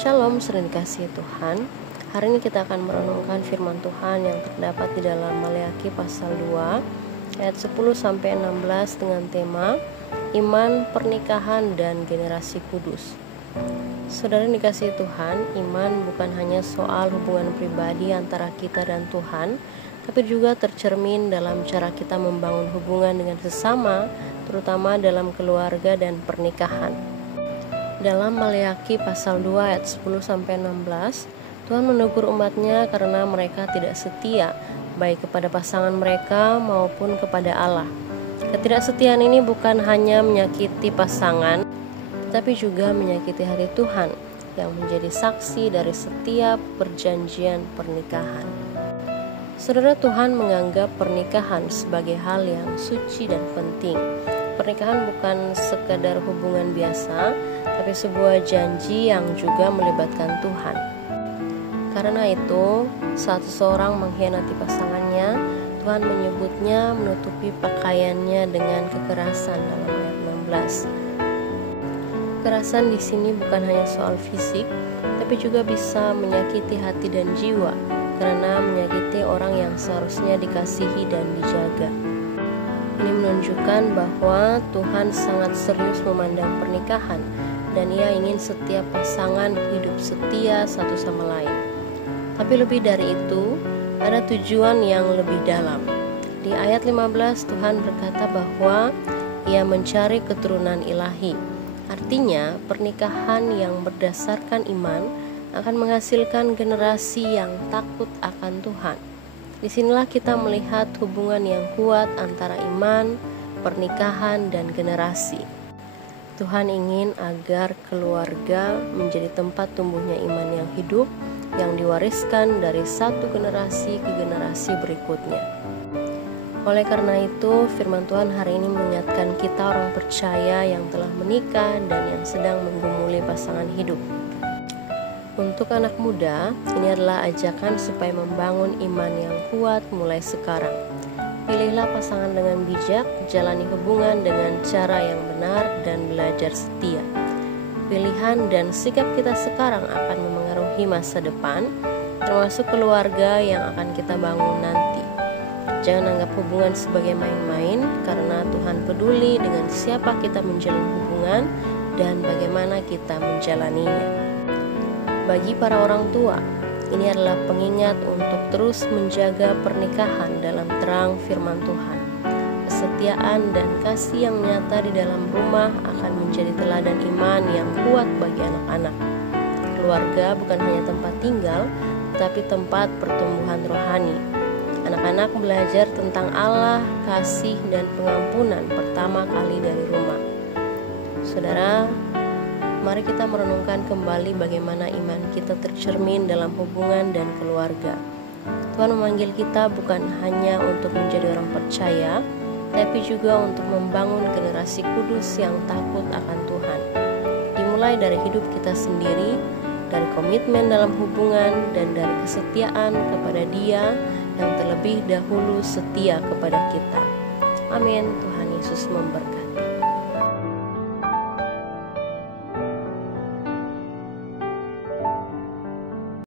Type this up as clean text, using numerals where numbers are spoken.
Shalom, sering dikasihi Tuhan. Hari ini kita akan merenungkan firman Tuhan yang terdapat di dalam Maleakhi pasal 2 ayat 10-16 dengan tema Iman, Pernikahan, dan Generasi Kudus. Saudara yang dikasihi Tuhan, iman bukan hanya soal hubungan pribadi antara kita dan Tuhan, tapi juga tercermin dalam cara kita membangun hubungan dengan sesama, terutama dalam keluarga dan pernikahan. Dalam Maleakhi pasal 2 ayat 10-16, Tuhan menegur umatnya karena mereka tidak setia, baik kepada pasangan mereka maupun kepada Allah. Ketidaksetiaan ini bukan hanya menyakiti pasangan, tetapi juga menyakiti hati Tuhan yang menjadi saksi dari setiap perjanjian pernikahan. Saudara, Tuhan menganggap pernikahan sebagai hal yang suci dan penting. Pernikahan bukan sekadar hubungan biasa, tapi sebuah janji yang juga melibatkan Tuhan. Karena itu, saat seseorang mengkhianati pasangannya, Tuhan menyebutnya menutupi pakaiannya dengan kekerasan dalam ayat 16. Kekerasan di sini bukan hanya soal fisik, tapi juga bisa menyakiti hati dan jiwa, karena menyakiti orang yang seharusnya dikasihi dan dijaga. Ini menunjukkan bahwa Tuhan sangat serius memandang pernikahan, dan Ia ingin setiap pasangan hidup setia satu sama lain. Tapi lebih dari itu, ada tujuan yang lebih dalam. Di ayat 15 Tuhan berkata bahwa Ia mencari keturunan ilahi. Artinya, pernikahan yang berdasarkan iman akan menghasilkan generasi yang takut akan Tuhan. Disinilah kita melihat hubungan yang kuat antara iman, pernikahan, dan generasi. Tuhan ingin agar keluarga menjadi tempat tumbuhnya iman yang hidup, yang diwariskan dari satu generasi ke generasi berikutnya. Oleh karena itu, firman Tuhan hari ini mengingatkan kita orang percaya yang telah menikah dan yang sedang menggumuli pasangan hidup. Untuk anak muda, ini adalah ajakan supaya membangun iman yang kuat mulai sekarang. Pilihlah pasangan dengan bijak, jalani hubungan dengan cara yang benar, dan belajar setia. Pilihan dan sikap kita sekarang akan memengaruhi masa depan, termasuk keluarga yang akan kita bangun nanti. Jangan anggap hubungan sebagai main-main, karena Tuhan peduli dengan siapa kita menjalin hubungan dan bagaimana kita menjalaninya. Bagi para orang tua, ini adalah pengingat untuk terus menjaga pernikahan dalam terang firman Tuhan. Kesetiaan dan kasih yang nyata di dalam rumah akan menjadi teladan iman yang kuat bagi anak-anak. Keluarga bukan hanya tempat tinggal, tetapi tempat pertumbuhan rohani. Anak-anak belajar tentang Allah, kasih, dan pengampunan pertama kali dari rumah. Saudara, mari kita merenungkan kembali bagaimana iman kita tercermin dalam hubungan dan keluarga. Tuhan memanggil kita bukan hanya untuk menjadi orang percaya, tapi juga untuk membangun generasi kudus yang takut akan Tuhan. Dimulai dari hidup kita sendiri, dari komitmen dalam hubungan, dan dari kesetiaan kepada Dia yang terlebih dahulu setia kepada kita. Amin. Tuhan Yesus memberkati.